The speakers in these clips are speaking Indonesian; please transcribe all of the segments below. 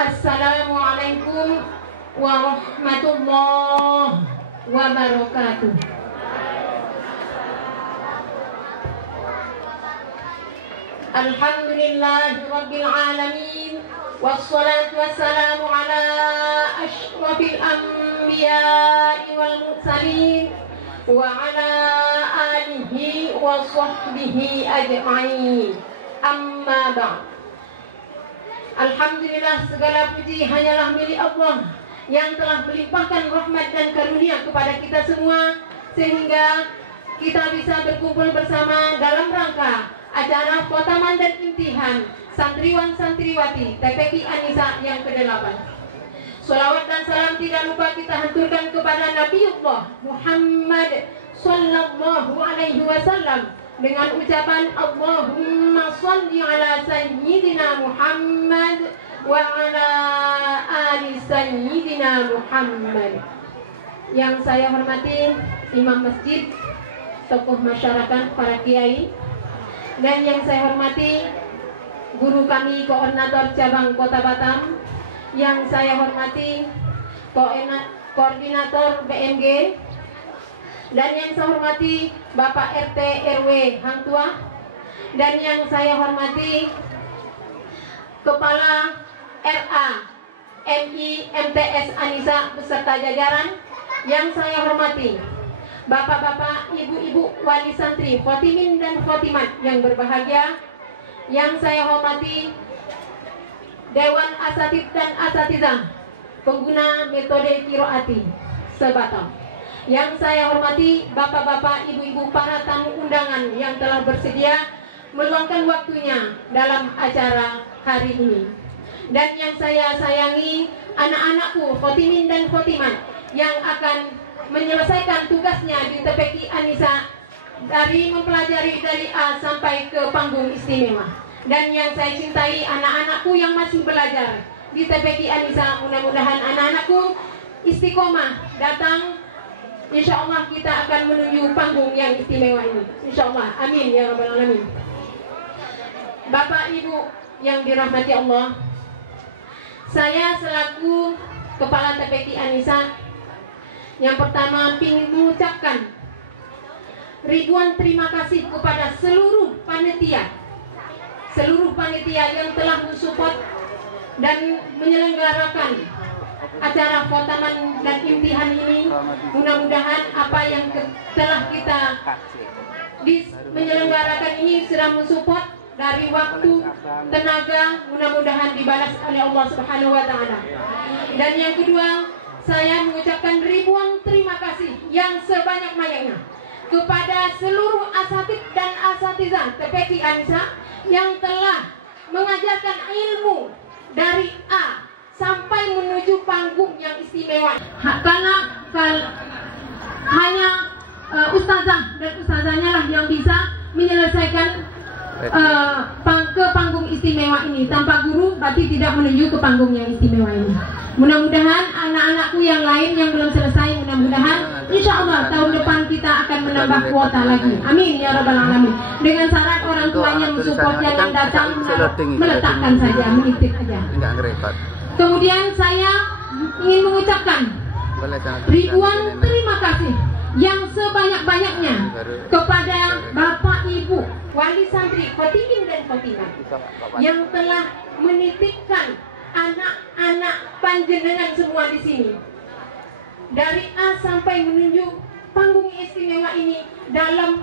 Assalamualaikum warahmatullahi wabarakatuh. Alhamdulillahirabbil alamin. Wassalatu wassalamu ala asyrafil anbiya'i wal mursalin wa ala alihi wa sahbihi ajma'in. Amma ba'd. Alhamdulillah, segala puji hanyalah milik Allah yang telah melimpahkan rahmat dan karunia kepada kita semua, sehingga kita bisa berkumpul bersama dalam rangka acara khotaman dan imtihan santriwan santriwati TPQ An-Nisa yang ke-8. Salawat dan salam tidak lupa kita haturkan kepada Nabiullah Muhammad sallallahu alaihi wasallam dengan ucapan Allahumma shalli ala sayyidina Muhammad wa ala ali sayyidina Muhammad. Yang saya hormati imam masjid, tokoh masyarakat, para kiai, dan yang saya hormati guru kami koordinator cabang Kota Batam, yang saya hormati koordinator BMG, dan yang saya hormati Bapak RT RW Hang Tuah, dan yang saya hormati Kepala RA MI MTS An-Nisa beserta jajaran, yang saya hormati Bapak-bapak, ibu-ibu, wali santri, khotimin dan khotimat yang berbahagia, yang saya hormati Dewan Asatid dan Asatizah pengguna metode Qiraati Sebatam, yang saya hormati bapak-bapak, ibu-ibu, para tamu undangan yang telah bersedia meluangkan waktunya dalam acara hari ini, dan yang saya sayangi anak-anakku khotimin dan khotimat yang akan menyelesaikan tugasnya di TPQ An-Nisa dari mempelajari dari A sampai ke panggung istimewa, dan yang saya cintai anak-anakku yang masih belajar di TPQ An-Nisa. Mudah-mudahan anak-anakku istiqomah datang. Insya Allah kita akan menuju panggung yang istimewa ini, insya Allah, amin ya rabbal alamin. Bapak Ibu yang dirahmati Allah, saya selaku Kepala TPQ An-Nisa yang pertama ingin mengucapkan ribuan terima kasih kepada seluruh panitia yang telah mensupport dan menyelenggarakan acara khotaman dan imtihan ini. Mudah-mudahan apa yang telah kita menyelenggarakan ini sudah mensupport dari waktu, tenaga, mudah-mudahan dibalas oleh Allah Subhanahu wa taala. Dan yang kedua, saya mengucapkan ribuan terima kasih yang sebanyak-banyaknya kepada seluruh asatid dan asatizah TPQ An-Nisa yang telah mengajarkan ilmu dari A sampai menuju panggung yang istimewa. Karena hanya ustazah dan ustazahnya lah yang bisa menyelesaikan ke panggung istimewa ini. Tanpa guru berarti tidak menuju ke panggung yang istimewa ini. Mudah-mudahan anak-anakku yang lain yang belum selesai, mudah-mudahan insya Allah tahun depan kita akan menambah kuota lagi. Amin ya rabbal alamin. Dengan syarat orang tuanya mensupport, jangan datang meletakkan saja, mengintip saja. Kemudian saya ingin mengucapkan ribuan terima kasih yang sebanyak-banyaknya kepada Bapak Ibu wali santri, khotimin dan khotimat yang telah menitipkan anak-anak panjenengan semua di sini dari A sampai menuju panggung istimewa ini dalam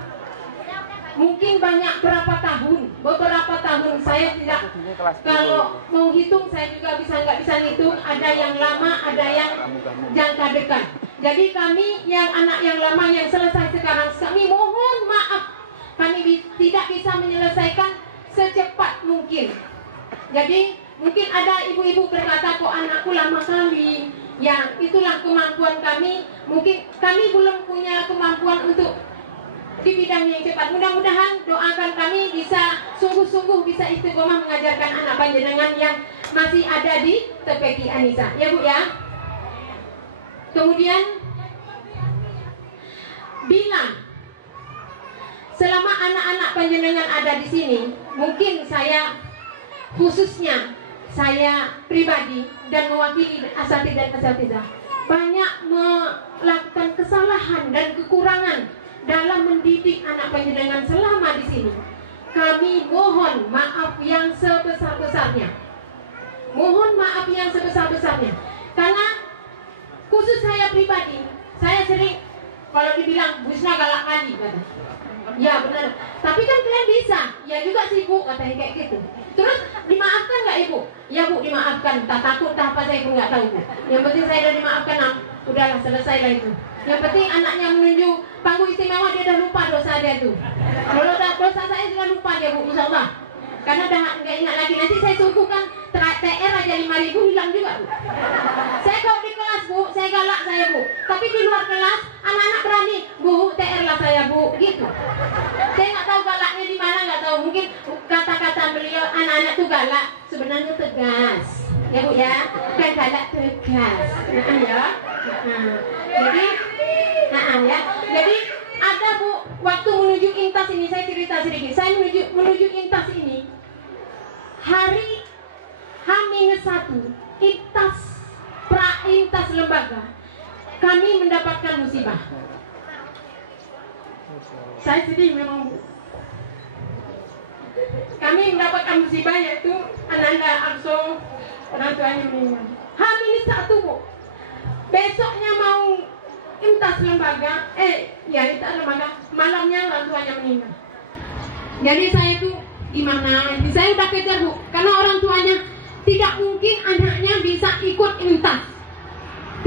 mungkin beberapa tahun. Saya tidak, kalau mau hitung saya juga nggak bisa hitung. Ada yang lama, ada yang jangka dekat. Jadi kami yang anak yang lama yang selesai sekarang, kami mohon maaf, kami tidak bisa menyelesaikan secepat mungkin. Jadi mungkin ada ibu-ibu berkata, kok anakku lama kali. Ya, itulah kemampuan kami. Mungkin kami belum punya kemampuan untuk di bidang yang cepat. Mudah-mudahan doakan kami bisa sungguh-sungguh bisa istiqomah mengajarkan anak panjenengan yang masih ada di TPQ An-Nisa. Ya Bu ya. Kemudian bila selama anak-anak panjenengan ada di sini, mungkin saya khususnya saya pribadi dan mewakili asatidz dan asatidzah banyak melakukan kesalahan dan kekurangan dalam mendidik anak panjenengan selama di sini. Kami mohon maaf yang sebesar-besarnya. Mohon maaf yang sebesar-besarnya. Karena khusus saya pribadi, saya sering kalau dibilang Busna galak kali kata. Ya benar. Tapi kan kalian bisa. Ya juga sih Bu katanya kayak gitu. Terus dimaafkan nggak Ibu? Ya Bu dimaafkan. Tak takut tak apa saya pun nggak tahu Bu. Yang penting saya udah dimaafkan. Udahlah selesai lah itu. Yang penting anaknya menuju panggung istimewa dia udah lupa dosa dia tuh. Kalau dosa saya sudah lupa dia Bu insya Allah. Karena udah nggak ingat lagi. Nanti saya suguhkan TR aja 5.000 hilang juga Bu. Saya kalau di kelas Bu, saya galak saya Bu. Tapi di luar kelas anak-anak berani Bu TR lah saya Bu gitu. Saya nggak tahu galaknya di mana, nggak tahu. Mungkin kata-kata beliau anak-anak tuh galak sebenarnya tegas. Ya Bu ya, kan galak tegas. Ya. Ya. Jadi ada Bu waktu menuju Intas ini saya cerita sedikit. Saya menuju Intas ini hari H-1 Intas lembaga kami mendapatkan musibah. Saya sedih memang Bu. Kami mendapatkan musibah yaitu Ananda Arso orang tuanya meninggal. H-1 Bu. Besoknya mau Intas lembaga, Intas lembaga, malamnya orang tuanya meninggal. Jadi saya tuh gimana? Saya udah kejar Bu, karena orang tuanya tidak mungkin anaknya bisa ikut Intas.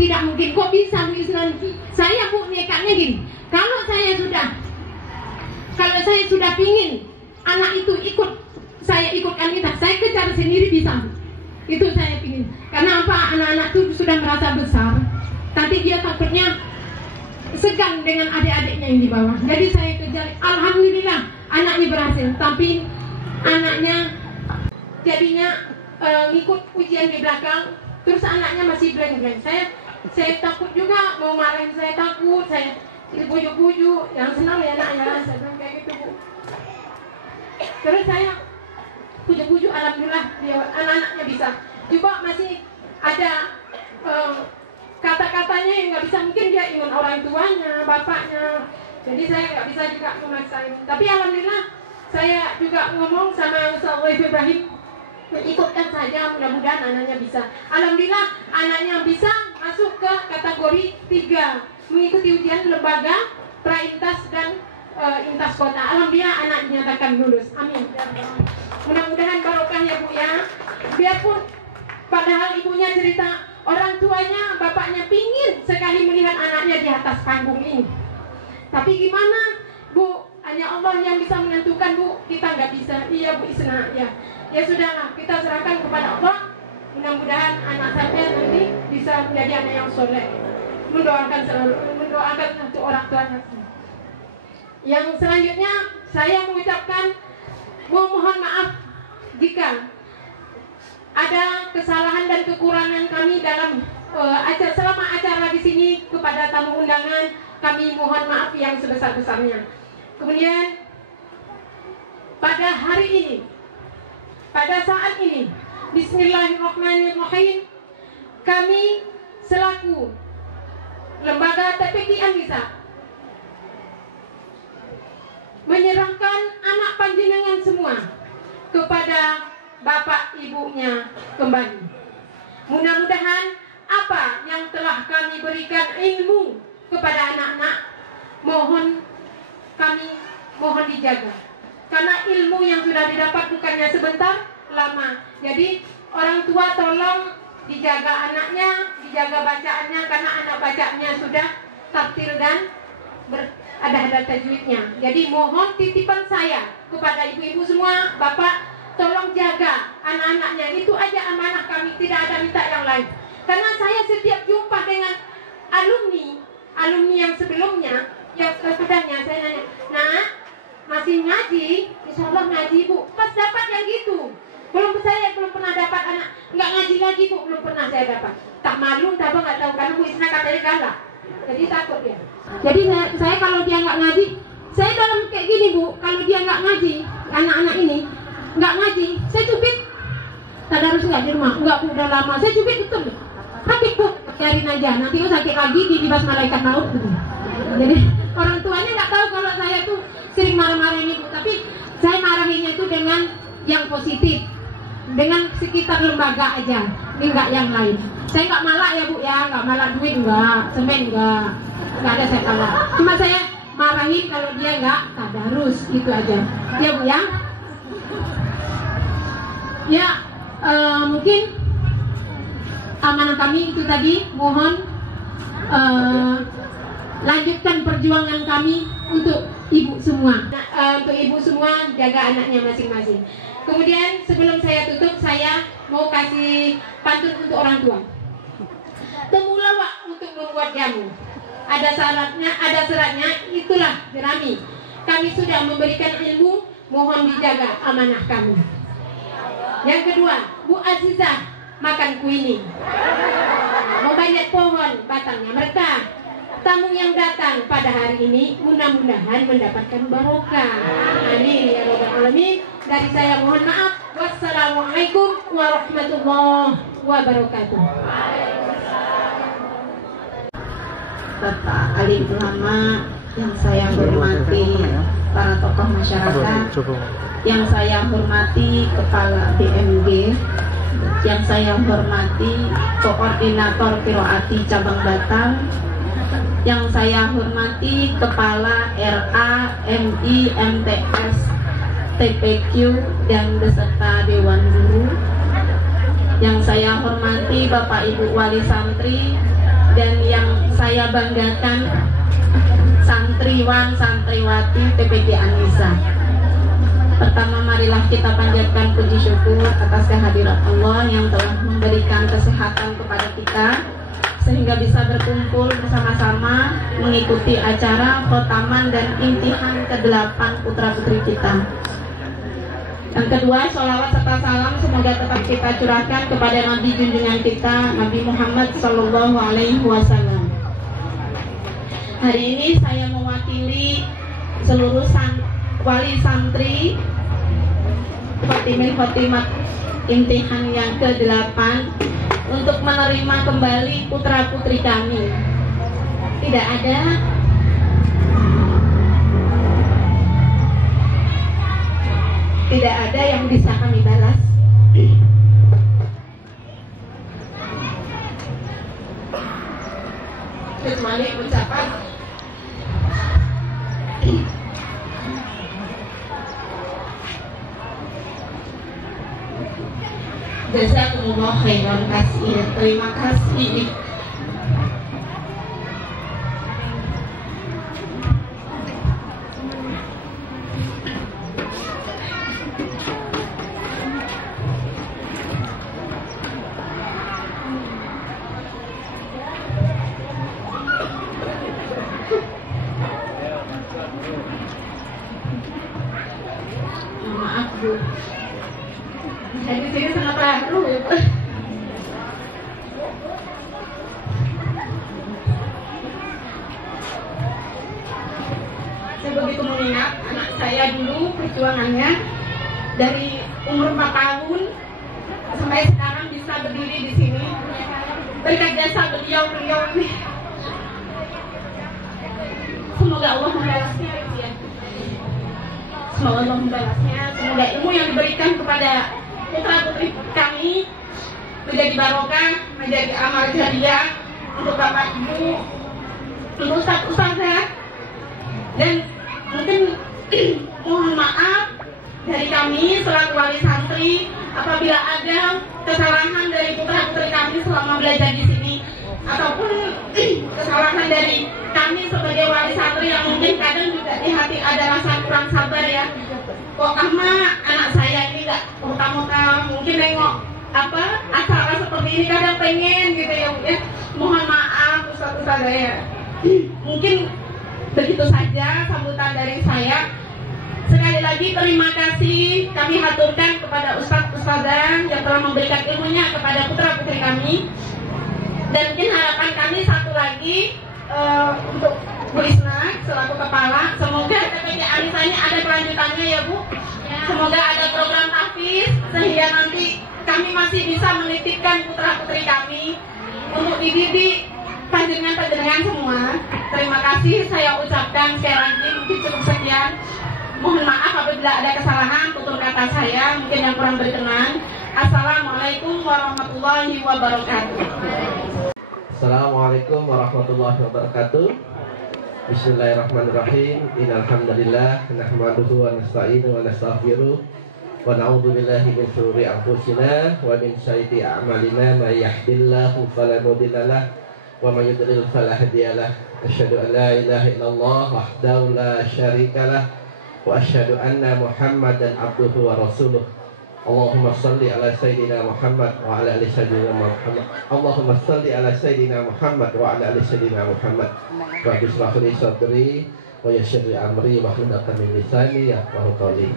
Tidak mungkin, kok bisa Bu Isnan? Saya Bu nekatnya gini, kalau saya sudah pingin anak itu ikut, saya ikutkan Intas, saya kejar sendiri bisa. Itu saya pingin. Karena apa? Anak-anak itu sudah merasa besar. Nanti dia takutnya segan dengan adik-adiknya yang di bawah. Jadi saya kejar. Alhamdulillah anaknya berhasil. Tapi anaknya jadinya ngikut ujian di belakang. Terus anaknya masih blank-blank. Saya takut juga mau marahin, saya takut. Saya dibujuk-bujuk. Yang senang ya anaknya. Saya bilang kayak gitu Bu. Terus saya bujuk-bujuk, alhamdulillah dia anak-anaknya bisa. Juga masih ada kata-katanya yang nggak bisa, mungkin dia ingin orang tuanya, bapaknya. Jadi saya nggak bisa juga memaksain. Tapi alhamdulillah saya juga ngomong sama Ustaz Ibrahim, ikutkan saja, mudah-mudahan anaknya bisa. Alhamdulillah anaknya bisa masuk ke kategori 3, mengikuti ujian lembaga, pra-intas dan intas kota. Alhamdulillah anak dinyatakan lulus. Amin. Mudah-mudahan barokah ya Bu ya. Biarpun padahal ibunya cerita orang tuanya, bapaknya pingin sekali melihat anaknya di atas panggung ini. Tapi gimana Bu? Hanya Allah yang bisa menentukan Bu. Kita nggak bisa. Iya Bu Isna. Ya sudahlah, kita serahkan kepada Allah. Mudah-mudahan anak saya nanti bisa menjadi anak yang soleh. Mendoakan untuk orang tuanya. Yang selanjutnya saya mengucapkan mohon maaf jika ada kesalahan dan kekurangan kami dalam selama acara di sini. Kepada tamu undangan kami mohon maaf yang sebesar-besarnya. Kemudian pada hari ini, pada saat ini, Bismillahirrahmanirrahim, kami selaku lembaga TPQ Anissa menyerahkan anak panjenengan semua kepada bapak ibunya kembali. Mudah-mudahan apa yang telah kami berikan ilmu kepada anak-anak, mohon dijaga. Karena ilmu yang sudah didapat bukannya sebentar, lama. Jadi orang tua tolong dijaga anaknya, dijaga bacaannya, karena anak bacaannya sudah tartil dan ada tajwidnya. Jadi mohon titipan saya kepada ibu-ibu semua, bapak, tolong jaga anak-anaknya. Itu aja amanah kami, tidak ada minta yang lain. Karena saya setiap jumpa dengan alumni yang sebelumnya, yang sesudahnya, saya nanya, "Nak, masih ngaji?" "Insya Allah ngaji Bu." Pas dapat yang gitu. Saya belum pernah dapat anak nggak ngaji lagi Bu, belum pernah saya dapat. Tak malu, tak apa nggak tahu, karena Bu Isna katanya galak. Jadi takut dia. Jadi saya kalau dia nggak ngaji, saya dalam kayak gini Bu, kalau dia nggak ngaji, anak-anak ini nggak ngaji, saya cubit. tadarus nggak di rumah? Enggak, udah lama. Saya juga betul. Sakit kok, biarin aja. Nanti kok sakit lagi dibebas malaikat maut. Jadi orang tuanya nggak tahu kalau saya tuh sering marah-marahin ibu, tapi saya marahinnya itu dengan yang positif, dengan sekitar lembaga aja, ini nggak yang lain. Saya nggak malak ya bu ya, nggak malak duit nggak, semen nggak ada saya malak. Cuma saya marahin kalau dia nggak tadarus, itu aja. Ya bu ya. Ya mungkin amanah kami itu tadi, mohon lanjutkan perjuangan kami untuk ibu semua. Untuk ibu semua, jaga anaknya masing-masing. Kemudian sebelum saya tutup, saya mau kasih pantun untuk orang tua. Temulawak untuk membuat jamu. Ada syaratnya, ada seratnya, itulah jerami. Kami sudah memberikan ilmu, mohon dijaga amanah kami. Yang kedua, Bu Azizah makan kuini. Membanyak pohon, batangnya berkah. Tamu yang datang pada hari ini mudah-mudahan mendapatkan barokah. Amin ya rabbal alamin. Dari saya mohon maaf. Wassalamualaikum warahmatullahi wabarakatuh. Bapak alim ulama yang saya hormati, para tokoh masyarakat yang saya hormati, Kepala BMG yang saya hormati, Koordinator Kiroati Cabang Batam yang saya hormati, Kepala RA, MI, MTS, TPQ dan beserta Dewan Guru yang saya hormati, Bapak Ibu Wali Santri dan yang saya banggakan, santriwan, santriwati TPG Anissa. Pertama, marilah kita panjatkan puji syukur atas kehadiran Allah yang telah memberikan kesehatan kepada kita sehingga bisa berkumpul bersama-sama mengikuti acara khotaman dan imtihan ke-8 putra-putri kita. Yang kedua, sholawat serta salam semoga tetap kita curahkan kepada Nabi junjungan kita, Nabi Muhammad Sallallahu Alaihi Wasallam. Hari ini saya mewakili seluruh wali santri Khotimat imtihan yang ke-8 untuk menerima kembali putra-putri kami. Tidak ada yang bisa kami balas. Kecuali ucapan jazakumullah khairan kasih. Terima kasih. Maaf Bu, saya di sini sangat baru ya Bu. Saya begitu mengingat anak saya dulu perjuangannya dari umur 4 tahun sampai sekarang bisa berdiri di sini berkat jasa beliau ini. Semoga Allah membalasnya ya. Semoga Allah membalasnya. Semoga ilmu yang diberikan kepada putra-putri kami menjadi barokah, menjadi amal jariah untuk Bapak Ibu, untuk Ustaz-Ustazah. Dan mungkin mohon maaf dari kami selaku wali santri apabila ada kesalahan dari putra-putri kami selama belajar di sini, ataupun kesalahan dari kami sebagai wali santri yang mungkin kadang juga di hati ada rasa kurang sabar ya. Kok anak saya ini nggak utama-utama, mungkin nengok acara seperti ini kadang pengen gitu ya Bu ya. Mohon maaf Ustaz-Ustaz ya. Mungkin begitu saja sambutan dari saya. Sekali lagi terima kasih kami haturkan kepada Ustaz-Ustazah yang telah memberikan ilmunya kepada putra-putri kami. Dan mungkin harapan kami satu lagi untuk Bu Isna selaku kepala, semoga TPG Anissa ini ada kelanjutannya ya Bu. Semoga ada program tahfiz sehingga nanti kami masih bisa menitipkan putra-putri kami untuk dididik panjenengan semua. Terima kasih saya ucapkan sekali lagi, mungkin cukup sekian. Mohon maaf apabila ada kesalahan tutur kata saya, mungkin yang kurang berkenan. Assalamualaikum warahmatullahi wabarakatuh. Assalamualaikum warahmatullahi wabarakatuh. Bismillahirrahmanirrahim. Innal hamdalillah nahmaduhu wa nasta'inuhu wa nastaghfiruh wa na'udzu billahi min shururi anfusina wa min sayyiati a'malina may yahdihillahu fala mudilla lahu wa may yudlil fala hadiya lahu. Asyhadu an la ilaha illallah wahdahu la syarika lahu wa asyhadu anna Muhammadan abduhu wa rasuluh. Allahumma salli ala Sayyidina Muhammad wa ala ali Sayyidina Muhammad. Allahumma salli ala Sayyidina Muhammad wa ala ali Sayyidina Muhammad. Rabbi shrah li sadri wa yassir li amri wahlul 'uqdatam min lisani yafqahu qawli.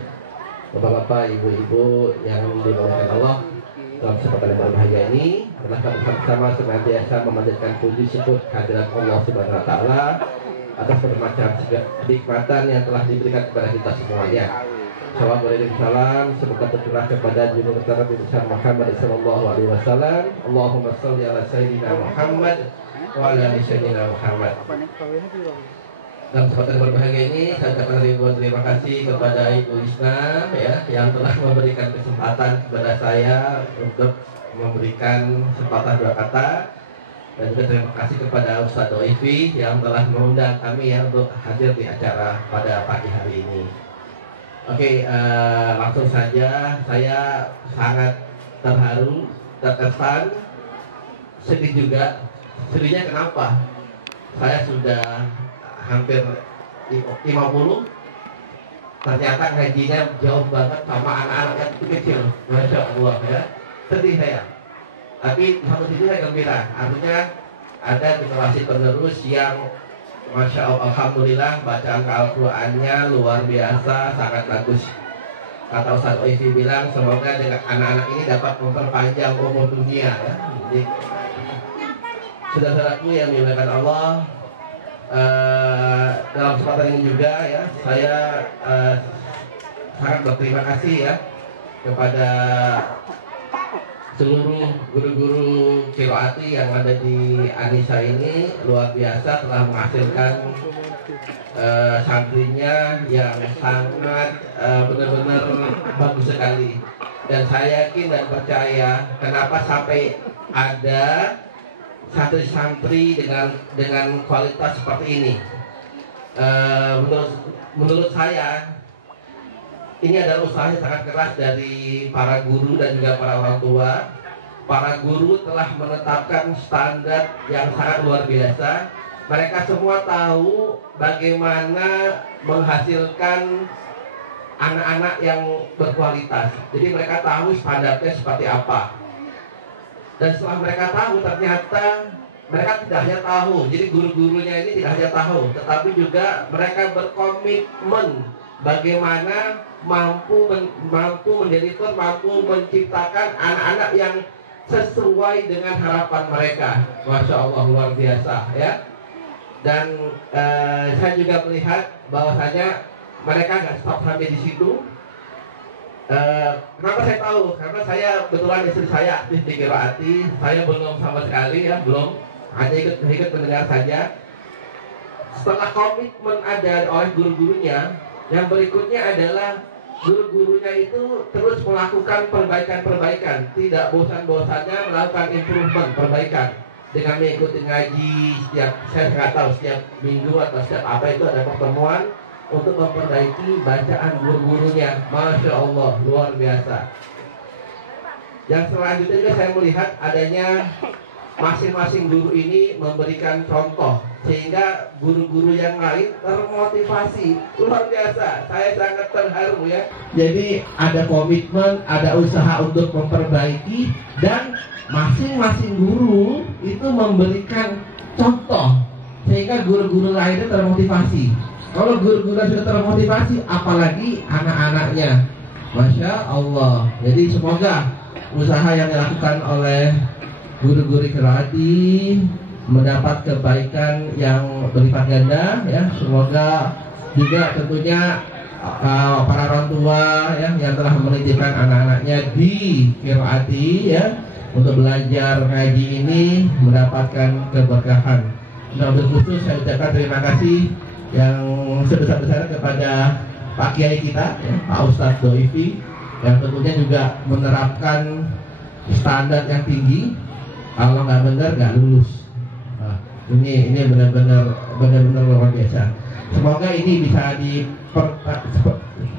Bapak-bapak, ibu-ibu yang dimuliakan Allah, dalam kesempatan yang berbahagia ini adalah bersama senantiasa memanjatkan puji syukur kehadirat Allah Subhanahu wa taala atas bermacam kenikmatan yang telah diberikan kepada kita semuanya. Salam, semoga tercurah kepada junjungan kita Nabi besar Muhammad sallallahu alaihi wasallam. Allahumma shalli ala sayyidina Muhammad wa ala ali sayyidina Muhammad. Dalam kesempatan berbahagia ini saya ucapkan ribuan terima kasih kepada Ibu Isna ya, yang telah memberikan kesempatan kepada saya untuk memberikan sepatah dua kata, dan juga terima kasih kepada Ustaz Doifi yang telah mengundang kami ya untuk hadir di acara pada pagi hari ini. Oke, langsung saja, saya sangat terharu, terkesan, sedih juga. Sedihnya kenapa? Saya sudah hampir 50, ternyata ngajinya jauh banget sama anak-anak yang kecil. Masya Allah ya, sedih saya. Tapi satu sisi saya gembira, artinya ada generasi penerus yang Masya Allah, Alhamdulillah bacaan Al-Qurannya luar biasa, sangat bagus. Kata Ustaz Oifi bilang, semoga dengan anak-anak ini dapat memperpanjang umur dunia ya. Jadi, saudara-saudaraku yang dimuliakan Allah, dalam kesempatan ini juga ya, saya sangat berterima kasih ya kepada seluruh guru-guru Qiroati yang ada di Anissa ini. Luar biasa, telah menghasilkan santrinya yang sangat benar-benar bagus sekali. Dan saya yakin dan percaya kenapa sampai ada santri-santri dengan kualitas seperti ini. Menurut saya ini adalah usaha yang sangat keras dari para guru dan juga para orang tua. Para guru telah menetapkan standar yang sangat luar biasa. Mereka semua tahu bagaimana menghasilkan anak-anak yang berkualitas. Jadi mereka tahu standarnya seperti apa. Dan setelah mereka tahu, ternyata mereka tidak hanya tahu. Jadi guru-gurunya ini tidak hanya tahu, tetapi juga mereka berkomitmen bagaimana mampu mendeliver, mampu menciptakan anak-anak yang sesuai dengan harapan mereka. Masya Allah, luar biasa ya. Dan saya juga melihat bahwasanya mereka nggak stop sampai di situ. Kenapa saya tahu? Karena saya kebetulan istri saya aktif di Qiroati. Saya belum sama sekali ya, belum, hanya ikut mendengar saja. Setelah komitmen ada oleh guru-gurunya, yang berikutnya adalah guru-gurunya itu terus melakukan perbaikan-perbaikan, tidak bosan-bosannya melakukan improvement, perbaikan, dengan mengikuti ngaji setiap, saya nggak tahu setiap minggu atau setiap apa itu ada pertemuan untuk memperbaiki bacaan guru-gurunya. Masya Allah, luar biasa. Yang selanjutnya juga saya melihat adanya masing-masing guru ini memberikan contoh, sehingga guru-guru yang lain termotivasi. Luar biasa, saya sangat terharu ya. Jadi ada komitmen, ada usaha untuk memperbaiki, dan masing-masing guru itu memberikan contoh, sehingga guru-guru lainnya termotivasi. Kalau guru-guru sudah termotivasi, apalagi anak-anaknya. Masya Allah. Jadi semoga usaha yang dilakukan oleh guru-guru Qiroati mendapat kebaikan yang berlipat ganda ya. Semoga juga tentunya para orang tua ya, yang telah menitipkan anak-anaknya di Qiraati ya, untuk belajar ngaji ini mendapatkan keberkahan. Wabil khusus saya ucapkan terima kasih yang sebesar-besarnya kepada Pak Kiai kita ya, Pak Ustadz Doifi, yang tentunya juga menerapkan standar yang tinggi. Kalau nggak benar nggak lulus. Nah, ini benar-benar luar biasa. Semoga ini bisa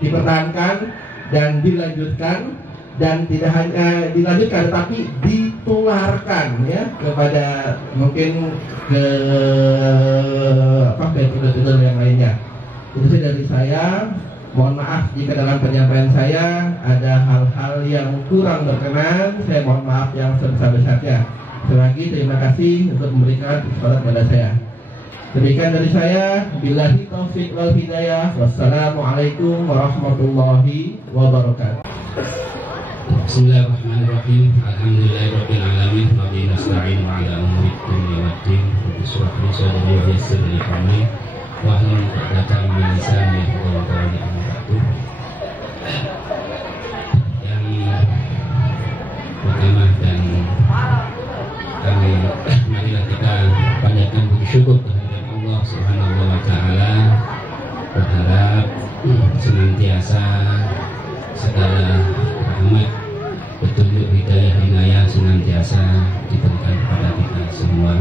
dipertahankan dan dilanjutkan, dan tidak hanya dilanjutkan tapi ditularkan ya kepada mungkin ke fitur yang lainnya. Itu sih dari saya. Mohon maaf jika dalam penyampaian saya ada hal-hal yang kurang berkenan. Saya mohon maaf yang sebesar-besarnya. Sekali lagi terima kasih untuk memberikan kesempatan kepada saya. Demikian dari saya. Billahi taufiq wal hidayah. Wassalamualaikum warahmatullahi wabarakatuh. Bismillahirrahmanirrahim. Alhamdulillahirabbil alamin. Wa bihi nasta'in ala umuri dunya waddin. Bismillah sadri wa yassir li amri wa hlul 'uqdatam min lisani yafqahu qawli. Yang pertama dan kami marilah kita panjatkan puji syukur kehadirat Allah Subhanahu wa taala, berharap senantiasa segala rahmat, petunjuk, hidayah, inayah senantiasa diberikan kepada kita semua.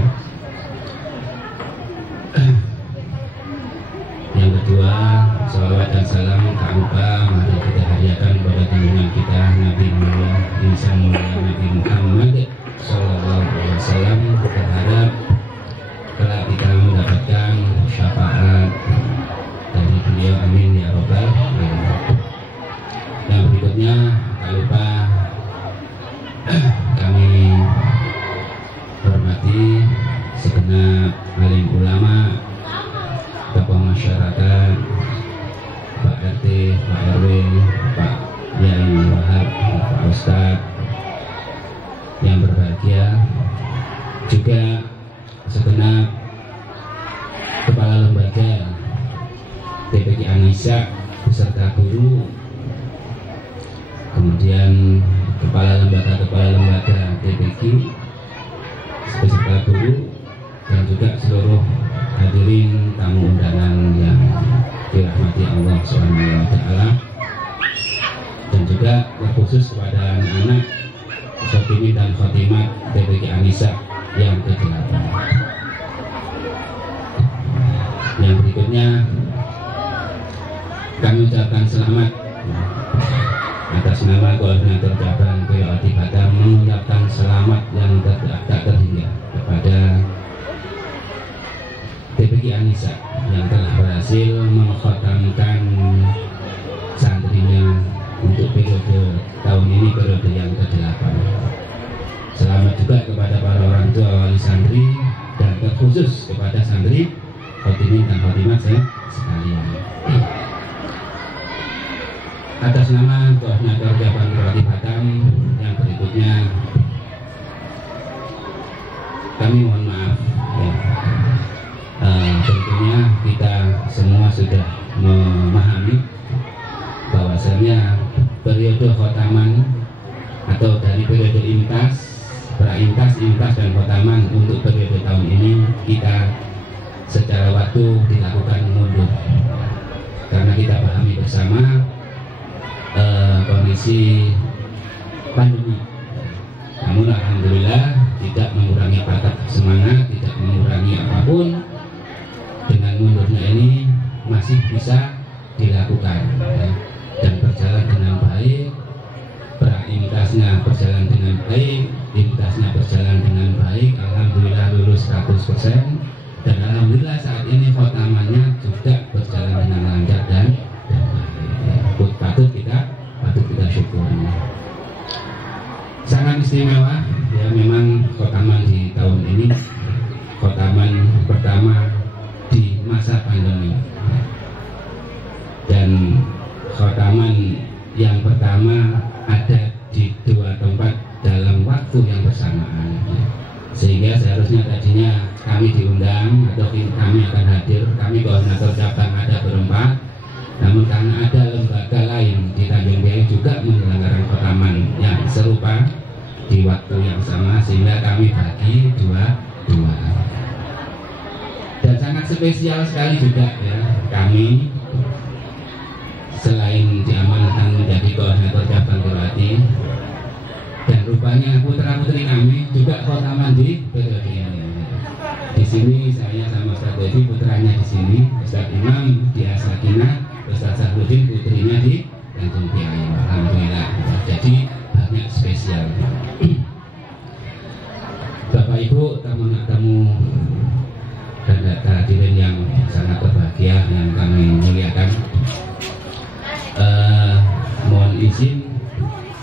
Yang kedua, salawat dan salam tak lupa mari kita hadiahkan kepada junjungan kita Nabi Muhammad, insan mulia Nabi Muhammad Sallallahu Alaihi Wasallam, berharap kelak kita mendapatkan syafaat dari beliau, amin ya robbal alamin. Yang berikutnya tak lupa kami hormati segenap alim ulama, tokoh masyarakat, Pak RT, Pak RW, Pak Yai Wahab, Pak Ustadz yang berbahagia, juga segenap kepala lembaga TPQ An-Nisa beserta guru, kemudian kepala lembaga TPQ beserta guru, dan juga seluruh hadirin tamu undangan yang dirahmati Allah Subhanahu wa taala, dan juga terkhusus kepada anak-anak Khotimin dan Khotimat TPQ An-Nisa yang ke-8. Yang berikutnya kami ucapkan selamat atas nama Koordinator Cabang Qiraati Batam, mengucapkan selamat yang tak terhingga kepada TPQ An-Nisa yang telah berhasil mengkhatamkan santrinya untuk periode tahun ini, periode yang ke-8. Selamat juga kepada para orang tua wali santri, dan terkhusus kepada santri Khotimin dan Khotimat sekalian. Atas nama Koordinator Cabang Qiraati Batam yang berikutnya, kami mohon maaf ya. Tentunya kita semua sudah memahami bahwasanya periode khotaman atau dari periode imtas, pra-imtas, imtas, dan khotaman untuk periode tahun ini kita secara waktu dilakukan mundur, karena kita pahami bersama kondisi pandemi. Namun alhamdulillah tidak mengurangi bakat semangat, tidak mengurangi apapun. Dengan mundurnya ini masih bisa dilakukan ya, dan berjalan dengan baik. Pra-imtasnya berjalan dengan baik, imtasnya berjalan dengan baik. Alhamdulillah lulus 100%, dan alhamdulillah saat ini khotamannya juga berjalan dengan lancar dan baik. Patut kita syukuri. Sangat istimewa ya, memang khotaman di tahun ini, khotaman pertama di masa pandemi, dan khotaman yang pertama ada di 2 tempat dalam waktu yang bersamaan, sehingga seharusnya tadinya kami diundang atau kami akan hadir, kami koordinator cabang ada berempat, Namun karena ada lembaga lain di Tanjung Priok juga menyelenggarakan khotaman yang serupa di waktu yang sama, sehingga kami bagi dua. Dan sangat spesial sekali juga ya, kami selain diamanahkan menjadi koordinator cabang Qiraati, dan rupanya putra putri kami juga khotaman di periode ini. Di sini saya sama Ustaz Dedi, putranya di sini, Ustaz Imam di As-Sakinah, Ustaz Sahruddin putrinya di Tanjung Priok. Alhamdulillah. Jadi banyak spesial. Bapak Ibu, tamu dan hadirin yang sangat berbahagia yang kami muliakan, mohon izin,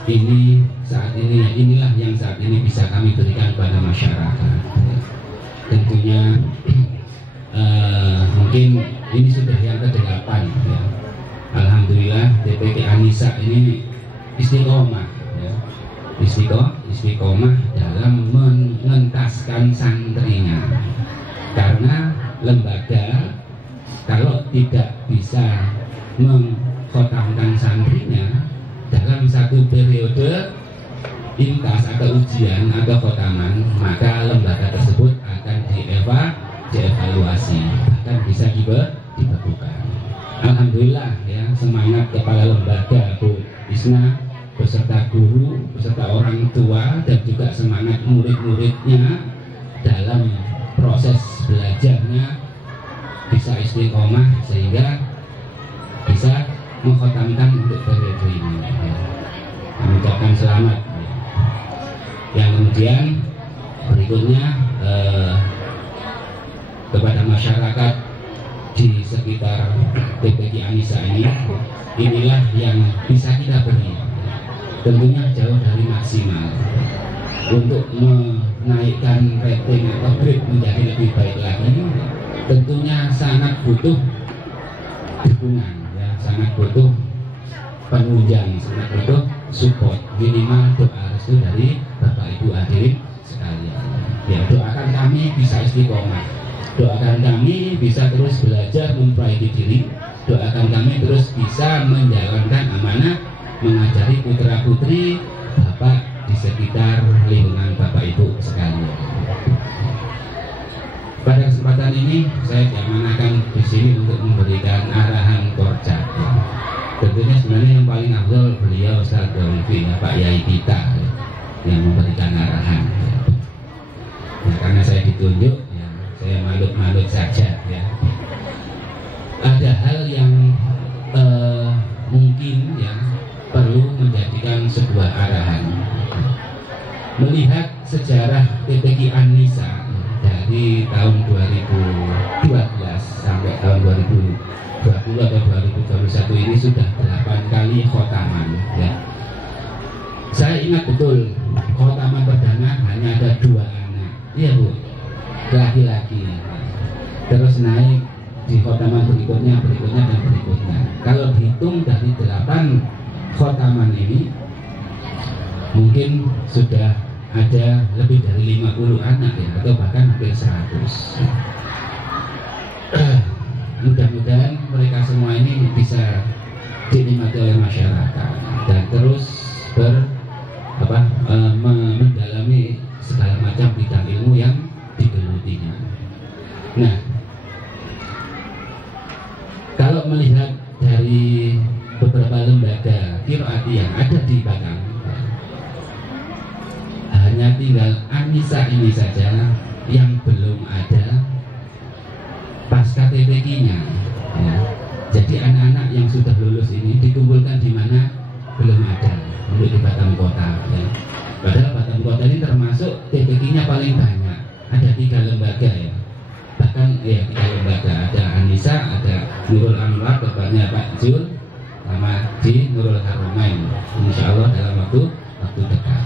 inilah yang saat ini bisa kami berikan kepada masyarakat. Tentunya mungkin ini sudah yang ke-8 ya. Alhamdulillah TPK An-Nisa ini istiqomah ya. Istiqomah dalam mengentaskan santrinya, karena lembaga kalau tidak bisa mengkhotamkan santrinya dalam satu periode imtas atau ujian atau khotaman, maka lembaga tersebut akan dievaluasi, bahkan bisa dibekukan. Alhamdulillah ya, semangat kepala lembaga Bu Isna beserta guru, beserta orang tua, dan juga semangat murid-muridnya dalam proses belajarnya bisa istiqomah sehingga bisa mengkhotamkan untuk periode ini. Kami ucapkan selamat. Yang kemudian berikutnya kepada masyarakat di sekitar TPK An-Nisa ini, inilah yang bisa kita beri. Tentunya jauh dari maksimal. Untuk menaikkan rating atau grade menjadi lebih baik lagi, tentunya sangat butuh dukungan, ya, sangat butuh penunjang, sangat butuh support, minimal doa restu dari Bapak Ibu hadirin sekalian. Ya, doakan kami bisa istiqomah, doakan kami bisa terus belajar memperbaiki diri, doakan kami terus bisa menjalankan amanah mengajari putra putri Bapak di sekitar lingkungan Bapak Ibu sekalian. Pada kesempatan ini saya diamanahkan di sini untuk memberikan arahan korjat. Tentunya sebenarnya yang paling afdal beliau Ustaz Dolifi, ya, Pak Yai kita ya, yang memberikan arahan. Ya, karena saya ditunjuk, ya, saya malut-malut saja. Ya. Ada hal yang mungkin ya perlu menjadikan sebuah arahan. Melihat sejarah TPK An-Nisa dari tahun 2012 sampai tahun 2020 atau 2021 ini sudah 8 kali khotaman ya. Saya ingat betul khotaman perdana hanya ada 2 anak, iya Bu, laki-laki. Terus naik di khotaman berikutnya dan berikutnya. Kalau dihitung dari 8 khotaman ini mungkin sudah ada lebih dari 50 anak ya, atau bahkan hampir 100. Mudah-mudahan mereka semua ini bisa dinikmati oleh masyarakat dan terus mendalami segala macam bidang ilmu yang digelutinya. Nah, kalau melihat dari beberapa lembaga qiraati yang ada di Batang, hanya tinggal An-Nisa ini saja yang belum ada pasca TPK-nya ya. Jadi anak-anak yang sudah lulus ini dikumpulkan di mana belum ada untuk di Batam Kota ya. Padahal Batam Kota ini termasuk TPK-nya paling banyak, ada 3 lembaga ya. Bahkan ya 3 lembaga, ada An-Nisa, ada Nurul Anwar, bapaknya Pak Jul, sama di Nurul Haromain. Insya Allah dalam waktu dekat.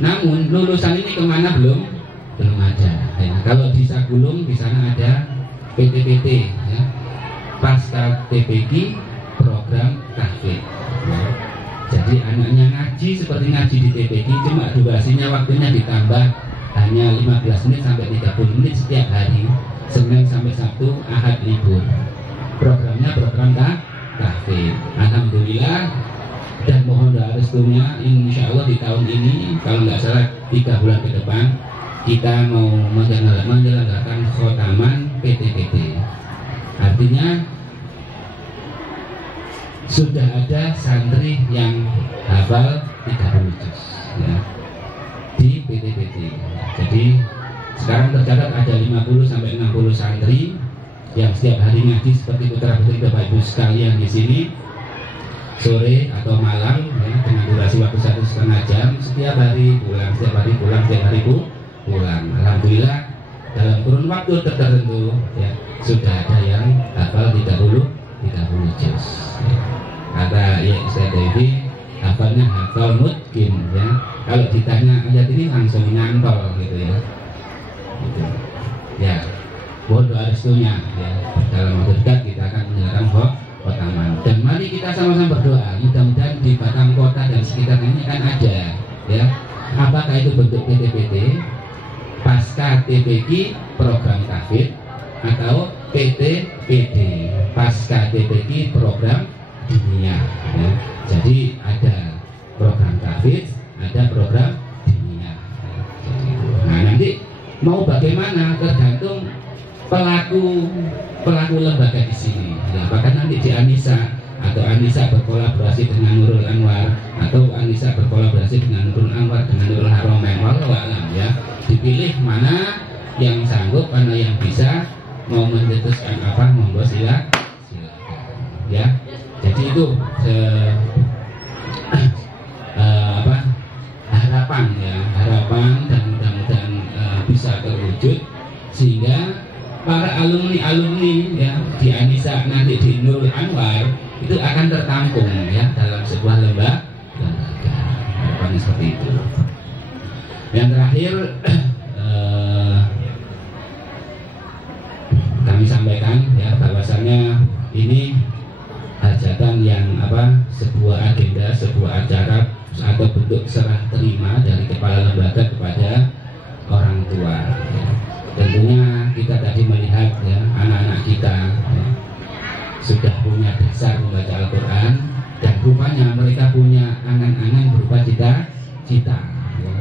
Namun lulusan ini kemana belum ada. Ya. Kalau di Sagulung di sana ada PT-PT, ya. Pasca TPK program tahfidz. Ya. Jadi anaknya ngaji seperti ngaji di TPK, cuma durasinya waktunya ditambah hanya 15 menit sampai 30 menit setiap hari, Senin sampai Sabtu, Ahad libur. Programnya program tahfidz. Alhamdulillah, dan mohon doa restunya, insya Allah di tahun ini kalau nggak salah 3 bulan ke depan kita mau menyelenggarakan khotaman PTPT. Artinya sudah ada santri yang hafal 30 juz ya, di PTPT. Jadi sekarang tercatat ada 50-60 santri yang setiap hari ngaji seperti putra-putri Bapak Ibu sekalian di sini, sore atau malam ya, dengan durasi waktu 1,5 jam, setiap hari pulang, setiap hari pulang, setiap hari pulang. Alhamdulillah dalam kurun waktu tertentu ya, sudah ada yang hafal 30 juz ya. Kata ya Ustaz Devi, hafalnya hafal mungkin ya, kalau ditanya ayat ini langsung nyantol gitu ya gitu. Ya mohon doa restunya ya, dalam waktu dekat kita akan menyelenggarakan khotaman. Dan mari kita sama-sama berdoa, mudah-mudahan di Batam Kota dan sekitarnya kan ada ya, apakah itu bentuk PTPT, pasca TPQ program tahfidz, atau PTPD pasca TPQ program dunia ya. Jadi ada program tahfidz, ada program dunia ya. Nah nanti mau bagaimana tergantung pelaku lembaga di sini ya. Bahkan nanti di Anissa, atau Anissa berkolaborasi dengan Nurul Anwar, atau Anissa berkolaborasi dengan Nurul Anwar dengan Nurul Haromen, wallahu a'lam ya, dipilih mana yang sanggup, mana yang bisa, mau mencetuskan apa, monggo silakan ya. Jadi itu harapan ya, harapan, dan mudah-mudahan bisa terwujud sehingga para alumni ya di Anissa nanti di Nurul Anwar itu akan tertampung ya dalam sebuah lembaga. Harapannya seperti itu. Yang terakhir kami sampaikan ya, bahwasanya ini hajatan yang sebuah agenda, sebuah acara atau bentuk serah terima dari kepala lembaga kepada orang tua ya. Tentunya kita tadi melihat ya, anak-anak kita ya, sudah punya dasar membaca Al-Quran, dan rupanya mereka punya angan-angan berupa cita-cita ya.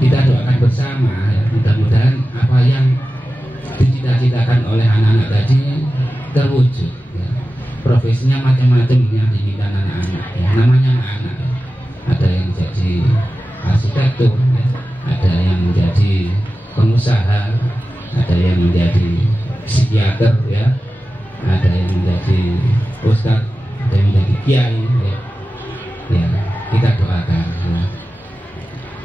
Kita doakan bersama ya, mudah-mudahan apa yang dicita-citakan oleh anak-anak tadi terwujud ya. Profesinya macam-macam yang diinginkan anak-anak ya. Namanya anak-anak ya. Ada yang jadi arsitektur ya, ada yang menjadi pengusaha, ada yang menjadi psikiater ya, ada yang menjadi ustadz, ada yang menjadi kiai ya. Ya kita doakan ya.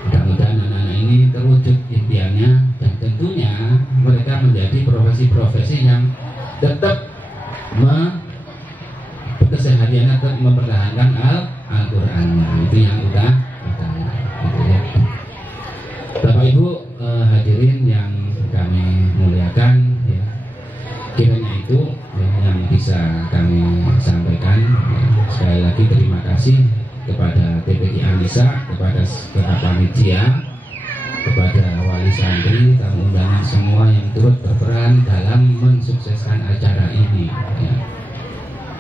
Mudah-mudahan anak-anak ini terwujud impiannya, dan tentunya mereka menjadi profesi-profesi yang tetap kesehariannya tetap mempertahankan Al-Qur'annya. Itu yang utama gitu ya. Bapak Ibu hadirin yang kami muliakan ya, kiranya itu ya, yang bisa kami sampaikan ya. Sekali lagi terima kasih kepada TPQ Anissa, kepada panitia, kepada wali santri, tamu undangan semua yang turut berperan dalam mensukseskan acara ini ya.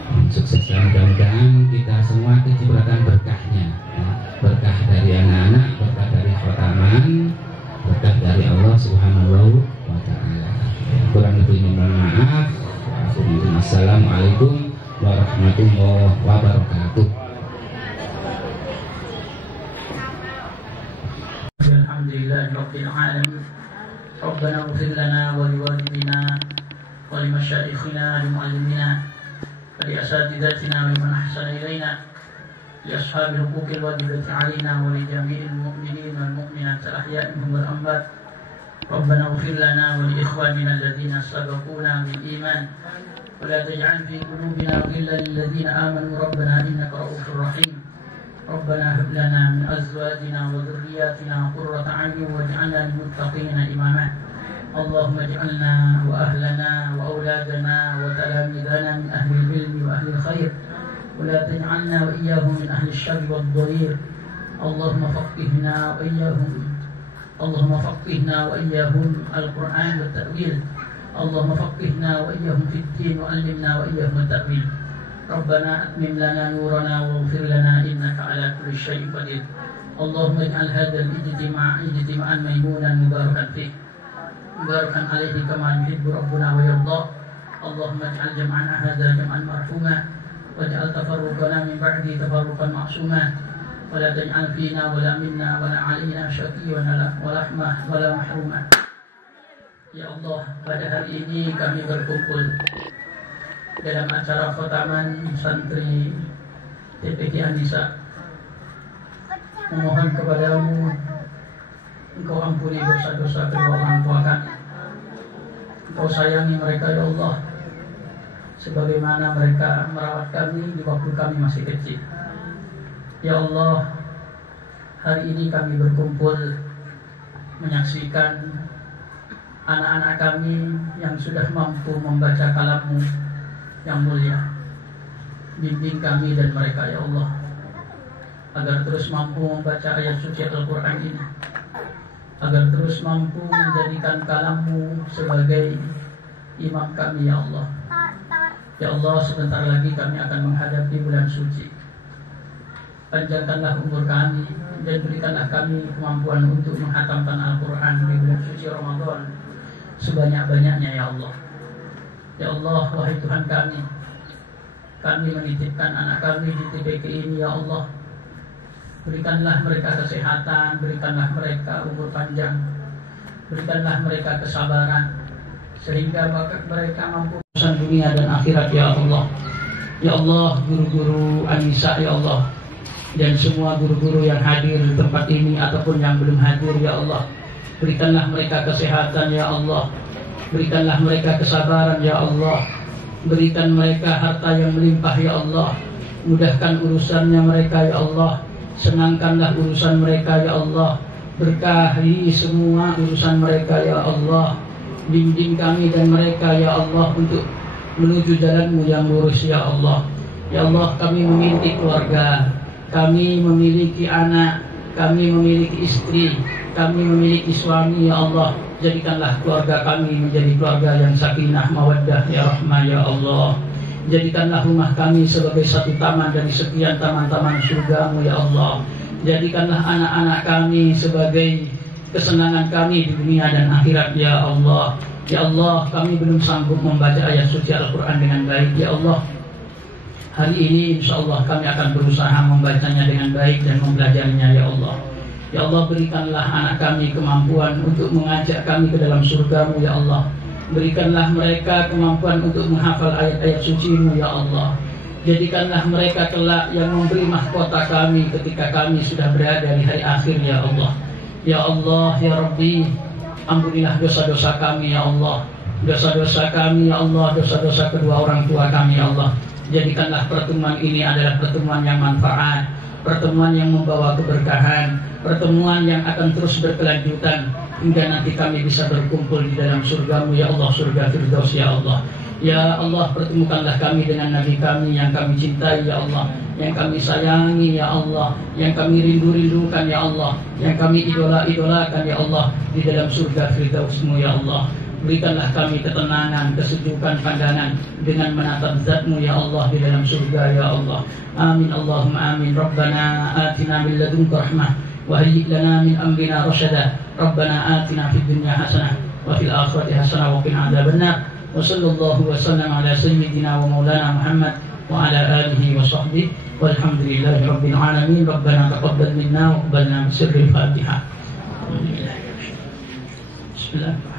Mensukseskan, mudah-mudahan kita semua kecipratan berkahnya ya. Berkah dari anak-anak, berkah dari khotaman, berkah dari Allah Subhanahu wa ta'ala. Kurang lebihnya mohon maaf. Assalamualaikum warahmatullahi wabarakatuh. Alhamdulillah Rabbil Alamin. Rabbana ighfir lana wa liwalidina wa limasyayikhina wa limuallimina wa liasatidatina wa liman ahsana ilaina لأصحاب الحقوق الواجبة علينا ولجميع المؤمنين والمؤمنات الأحياء منهم والأموات ربنا اغفر لنا ولإخواننا الذين سبقونا بالإيمان ولا تجعل في قلوبنا غلا للذين آمنوا ربنا إنك رؤوف رحيم ربنا هب لنا من أزواجنا وذرياتنا قرة أعين واجعلنا للمتقين إماما اللهم اجعلنا وأهلنا وأولادنا وتلاميذنا من أهل العلم وأهل الخير ولا تجعلنا وإياهم من أهل الشر والضرير اللهم فقهنا وإياهم القرآن والتأويل اللهم فقهنا وإياهم في الدين وعلمنا وإياهم التأويل ربنا أتمم لنا نورنا واغفر لنا إنك على كل شيء قدير. اللهم اجعل هذا الاجتماع اجتماعا ميمونا مباركا فيه مباركا عليه كما يحب ربنا ويرضى. اللهم اجعل جمعنا هذا جمعا مرحوما واجعل تفرقنا من بعده تفرقا معصوما ولا تجعل فينا ولا منا ولا علينا شقيا ولا محروما. Ya Allah, pada hari ini kami berkumpul dalam acara khotaman santri TPK Anisa. Memohon kepadamu, Engkau ampuni dosa-dosa kedua orang tua kami. Engkau sayangi mereka ya Allah, sebagaimana mereka merawat kami di waktu kami masih kecil. Ya Allah, hari ini kami berkumpul menyaksikan anak-anak kami yang sudah mampu membaca kalam-Mu yang mulia. Bimbing kami dan mereka ya Allah, agar terus mampu membaca ayat suci Al-Quran ini, agar terus mampu menjadikan kalam-Mu sebagai imam kami ya Allah. Ya Allah, sebentar lagi kami akan menghadapi bulan suci. Panjangkanlah umur kami dan berikanlah kami kemampuan untuk menghatamkan Al-Quran di bulan suci Ramadan sebanyak-banyaknya ya Allah. Ya Allah, wahai Tuhan kami menitipkan anak kami di TPK ini ya Allah. Berikanlah mereka kesehatan, berikanlah mereka umur panjang, berikanlah mereka kesabaran, sehingga mereka mampu urusan dunia dan akhirat ya Allah. Ya Allah, guru-guru Anisa ya Allah, dan semua guru-guru yang hadir di tempat ini ataupun yang belum hadir ya Allah, berikanlah mereka kesehatan ya Allah, berikanlah mereka kesabaran ya Allah, berikan mereka harta yang melimpah ya Allah, mudahkan urusannya mereka ya Allah, senangkanlah urusan mereka ya Allah, berkahi semua urusan mereka ya Allah, bimbing kami dan mereka ya Allah untuk menuju jalan-Mu yang lurus ya Allah. Ya Allah, kami memiliki keluarga, kami memiliki anak, kami memiliki istri, kami memiliki suami ya Allah. Jadikanlah keluarga kami menjadi keluarga yang sakinah mawaddah ya rahmah ya Allah. Jadikanlah rumah kami sebagai satu taman dari sekian taman-taman surga-Mu ya Allah. Jadikanlah anak-anak kami sebagai kesenangan kami di dunia dan akhirat ya Allah. Ya Allah, kami belum sanggup membaca ayat suci Al-Quran dengan baik ya Allah. Hari ini insya Allah kami akan berusaha membacanya dengan baik dan mempelajarinya ya Allah. Ya Allah, berikanlah anak kami kemampuan untuk mengajak kami ke dalam surga-Mu ya Allah. Berikanlah mereka kemampuan untuk menghafal ayat-ayat suci-Mu ya Allah. Jadikanlah mereka kelak yang memberi mahkota kami ketika kami sudah berada di hari akhir ya Allah. Ya Allah, ya Rabbi, ampunilah dosa-dosa kami ya Allah. Dosa-dosa kami ya Allah, dosa-dosa kedua orang tua kami ya Allah. Jadikanlah pertemuan ini adalah pertemuan yang manfaat, pertemuan yang membawa keberkahan, pertemuan yang akan terus berkelanjutan hingga nanti kami bisa berkumpul di dalam surga-Mu ya Allah, surga Firdaus ya Allah. Ya Allah, pertemukanlah kami dengan Nabi kami yang kami cintai ya Allah, yang kami sayangi ya Allah, yang kami rindu-rindukan ya Allah, yang kami idola-idolakan ya Allah, di dalam surga Firdaus-Mu ya Allah. Berikanlah kami ketenangan, kesejukan pandangan dengan menatap Zat-Mu ya Allah di dalam surga ya Allah. Amin Allahumma amin. Rabbana atina min ladunka rahmah wa hayyi' lana min amrina rasyada. Rabbana atina fid dunya hasanah wa fil akhirati hasanah wa qina adzabannar. Wa sallallahu wa sallam ala sayyidina wa maulana Muhammad wa ala alihi wa sahbihi walhamdulillahi rabbil alamin. Rabbana taqabbal minna wa qbalna bi sirril Fatihah. Bismillahirrahmanirrahim.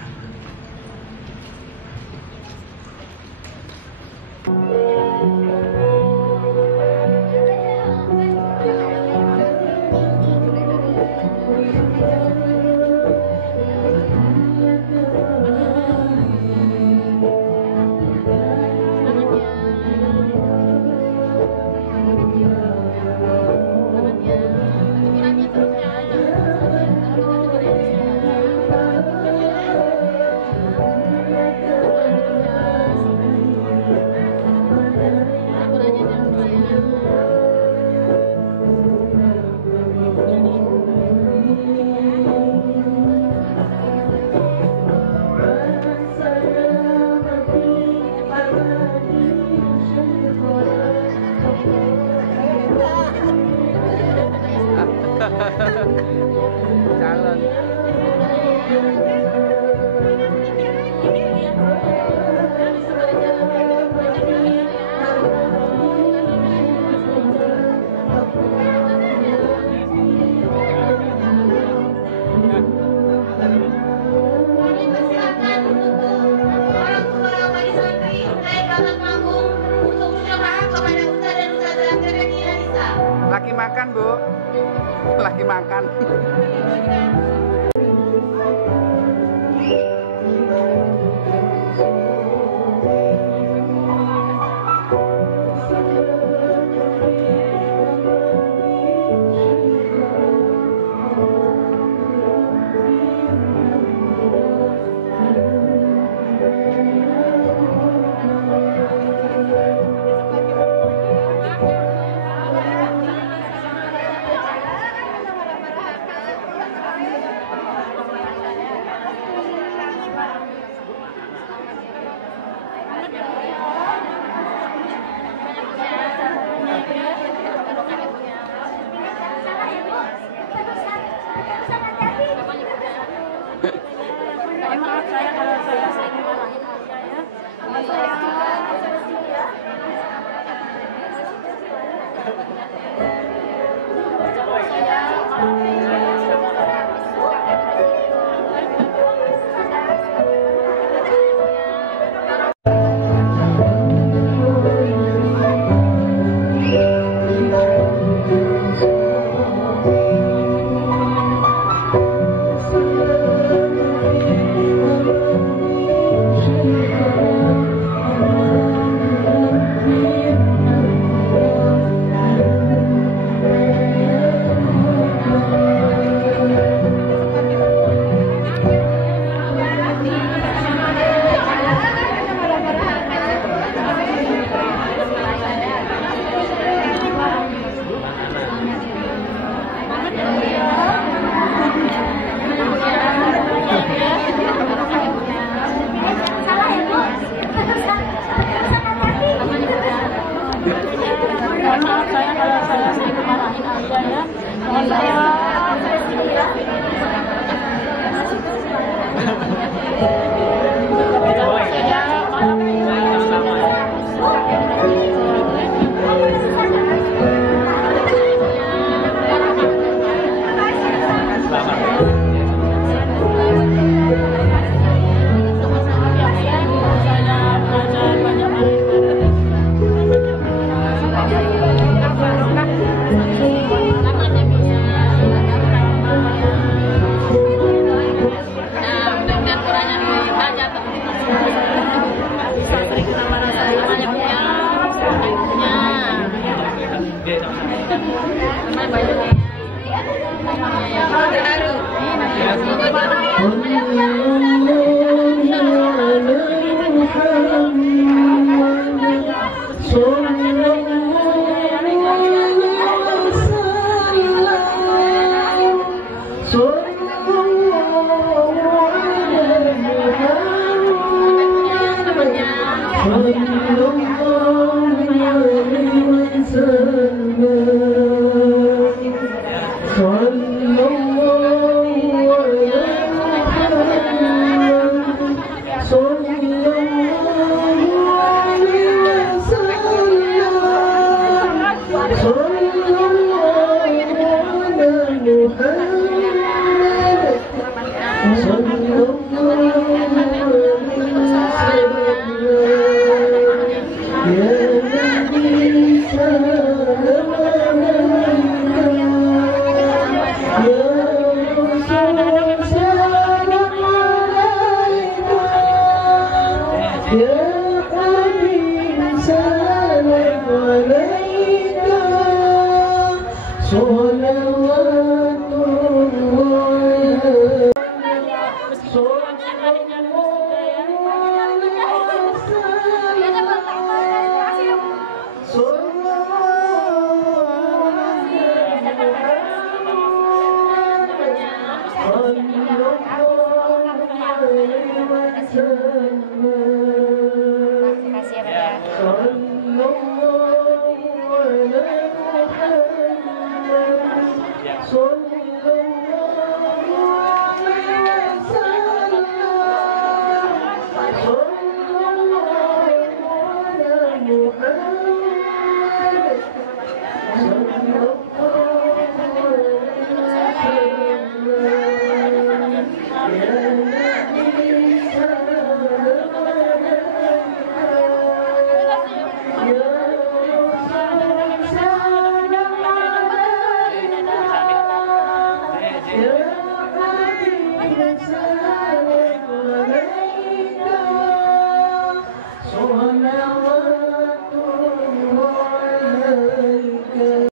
makan, Bu. Lagi makan. Sallallahu alaihi wasallam.